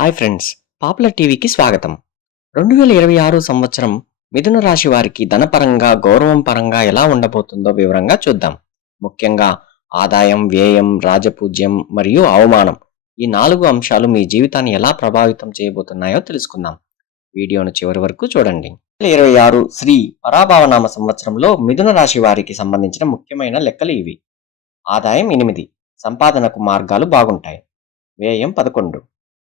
Hi friends popular టీవీకి స్వాగతం. రెండు వేల ఇరవై ఆరు సంవత్సరం మిథున రాశి వారికి ధనపరంగా గౌరవం పరంగా ఎలా ఉండబోతుందో వివరంగా చూద్దాం. ముఖ్యంగా ఆదాయం వ్యయం రాజపూజ్యం మరియు అవమానం ఈ నాలుగు అంశాలు మీ జీవితాన్ని ఎలా ప్రభావితం చేయబోతున్నాయో తెలుసుకుందాం. వీడియోను చివరి వరకు చూడండి. ఇరవై ఆరు శ్రీ పరాభావనామ సంవత్సరంలో మిథున రాశి వారికి సంబంధించిన ముఖ్యమైన లెక్కలు ఇవి. ఆదాయం ఎనిమిది సంపాదనకు మార్గాలు బాగుంటాయి. వ్యయం పదకొండు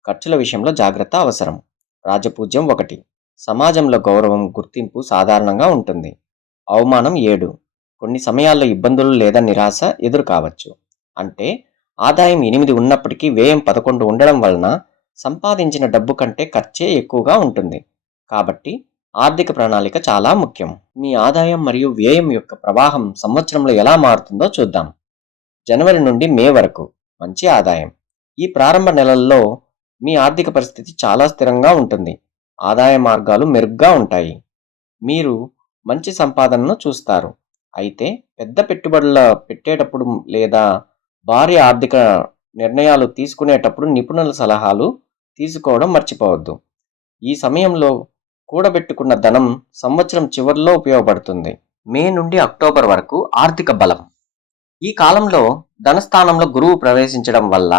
ఖర్చుల విషయంలో జాగ్రత్త అవసరం. రాజపూజ్యం ఒకటి. సమాజంలో గౌరవం గుర్తింపు సాధారణంగా ఉంటుంది. అవమానం ఏడు. కొన్ని సమయాల్లో ఇబ్బందులు లేదా నిరాశ ఎదురు కావచ్చు అంటే ఆదాయం ఎనిమిది ఉన్నప్పటికీ వ్యయం పదకొండు ఉండడం వలన సంపాదించిన డబ్బు కంటే ఖర్చే ఎక్కువగా ఉంటుంది. కాబట్టి ఆర్థిక ప్రణాళిక చాలా ముఖ్యం. మీ ఆదాయం మరియు వ్యయం యొక్క ప్రవాహం సంవత్సరంలో ఎలా మారుతుందో చూద్దాం. జనవరి నుండి మే వరకు మంచి ఆదాయం. ఈ ప్రారంభ నెలల్లో మీ ఆర్థిక పరిస్థితి చాలా స్థిరంగా ఉంటుంది. ఆదాయ మార్గాలు మెరుగ్గా ఉంటాయి. మీరు మంచి సంపాదనను చూస్తారు. అయితే పెద్ద పెట్టుబడుల పెట్టేటప్పుడు లేదా భారీ ఆర్థిక నిర్ణయాలు తీసుకునేటప్పుడు నిపుణుల సలహాలు తీసుకోవడం మర్చిపోవద్దు. ఈ సమయంలో కూడబెట్టుకున్న ధనం సంవత్సరం చివరిలో ఉపయోగపడుతుంది. మే నుండి అక్టోబర్ వరకు ఆర్థిక బలం. ఈ కాలంలో ధనస్థానంలో గురువు ప్రవేశించడం వల్ల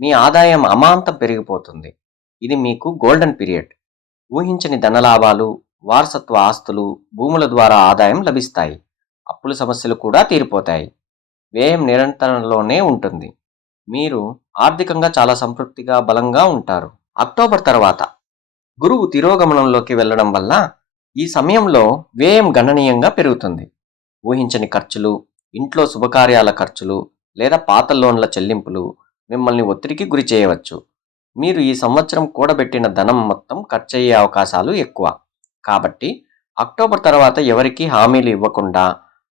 మీ ఆదాయం అమాంతం పెరిగిపోతుంది. ఇది మీకు గోల్డెన్ పీరియడ్. ఊహించని ధనలాభాలు వారసత్వ ఆస్తులు భూముల ద్వారా ఆదాయం లభిస్తాయి. అప్పుల సమస్యలు కూడా తీరిపోతాయి. వ్యయం నిరంతరంలోనే ఉంటుంది. మీరు ఆర్థికంగా చాలా సంతృప్తిగా బలంగా ఉంటారు. అక్టోబర్ తర్వాత గురువు తిరోగమనంలోకి వెళ్ళడం వల్ల ఈ సమయంలో వ్యయం గణనీయంగా పెరుగుతుంది. ఊహించని ఖర్చులు ఇంట్లో శుభకార్యాల ఖర్చులు లేదా పాత లోన్ల చెల్లింపులు మిమ్మల్ని ఒత్తిడికి గురి చేయవచ్చు. మీరు ఈ సంవత్సరం కూడబెట్టిన ధనం మొత్తం ఖర్చయ్యే అవకాశాలు ఎక్కువ. కాబట్టి అక్టోబర్ తర్వాత ఎవరికి హామీలు ఇవ్వకుండా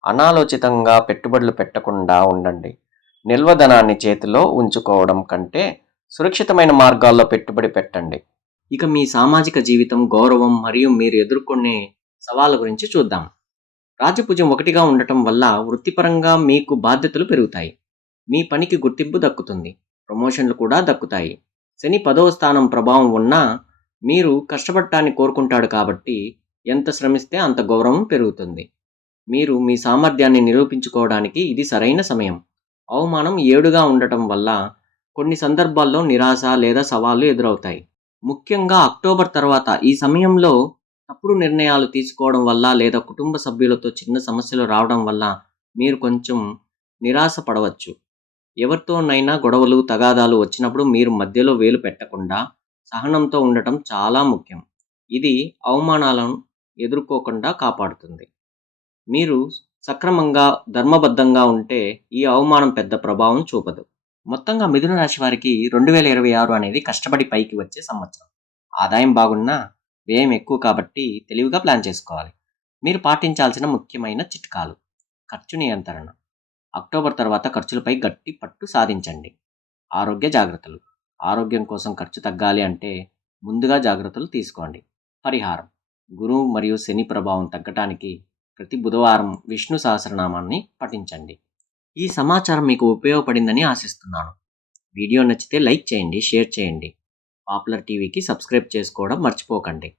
అనాలోచితంగా పెట్టుబడులు పెట్టకుండా ఉండండి. నిల్వ ధనాన్ని చేతిలో ఉంచుకోవడం కంటే సురక్షితమైన మార్గాల్లో పెట్టుబడి పెట్టండి. ఇక మీ సామాజిక జీవితం గౌరవం మరియు మీరు ఎదుర్కొనే సవాళ్ళ గురించి చూద్దాం. రాజపుజం ఒకటిగా ఉండటం వల్ల వృత్తిపరంగా మీకు బాధ్యతలు పెరుగుతాయి. మీ పనికి గుర్తింపు దక్కుతుంది. ప్రమోషన్లు కూడా దక్కుతాయి. శని పదవ స్థానం ప్రభావం ఉన్నా మీరు కష్టపడటాన్ని కోరుకుంటాడు కాబట్టి ఎంత శ్రమిస్తే అంత గౌరవం పెరుగుతుంది. మీరు మీ సామర్థ్యాన్ని నిరూపించుకోవడానికి ఇది సరైన సమయం. అవమానం ఏడుగా ఉండటం వల్ల కొన్ని సందర్భాల్లో నిరాశ లేదా సవాళ్ళు ఎదురవుతాయి. ముఖ్యంగా అక్టోబర్ తర్వాత ఈ సమయంలో తప్పుడు నిర్ణయాలు తీసుకోవడం వల్ల లేదా కుటుంబ సభ్యులతో చిన్న సమస్యలు రావడం వల్ల మీరు కొంచెం నిరాశ పడవచ్చు. ఎవరితోనైనా గొడవలు తగాదాలు వచ్చినప్పుడు మీరు మధ్యలో వేలు పెట్టకుండా సహనంతో ఉండటం చాలా ముఖ్యం. ఇది అవమానాలను ఎదుర్కోకుండా కాపాడుతుంది. మీరు సక్రమంగా ధర్మబద్ధంగా ఉంటే ఈ అవమానం పెద్ద ప్రభావం చూపదు. మొత్తంగా మిథున రాశి వారికి రెండు వేల ఇరవై ఆరు అనేది కష్టపడి పైకి వచ్చే సంవత్సరం. ఆదాయం బాగున్నా వ్యయం ఎక్కువ కాబట్టి తెలివిగా ప్లాన్ చేసుకోవాలి. మీరు పాటించాల్సిన ముఖ్యమైన చిట్కాలు. ఖర్చు నియంత్రణ. అక్టోబర్ తర్వాత ఖర్చులపై గట్టి పట్టు సాధించండి. ఆరోగ్య జాగ్రత్తలు. ఆరోగ్యం కోసం ఖర్చు తగ్గాలి అంటే ముందుగా జాగ్రత్తలు తీసుకోండి. పరిహారం. గురువు మరియు శని ప్రభావం తగ్గటానికి ప్రతి బుధవారం విష్ణు సహస్రనామాన్ని పఠించండి. ఈ సమాచారం మీకు ఉపయోగపడిందని ఆశిస్తున్నాను. వీడియో నచ్చితే లైక్ చేయండి షేర్ చేయండి. పాపులర్ టీవీకి సబ్స్క్రైబ్ చేసుకోవడం మర్చిపోకండి.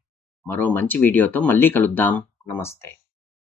మరో మంచి వీడియోతో మళ్ళీ కలుద్దాం. నమస్తే.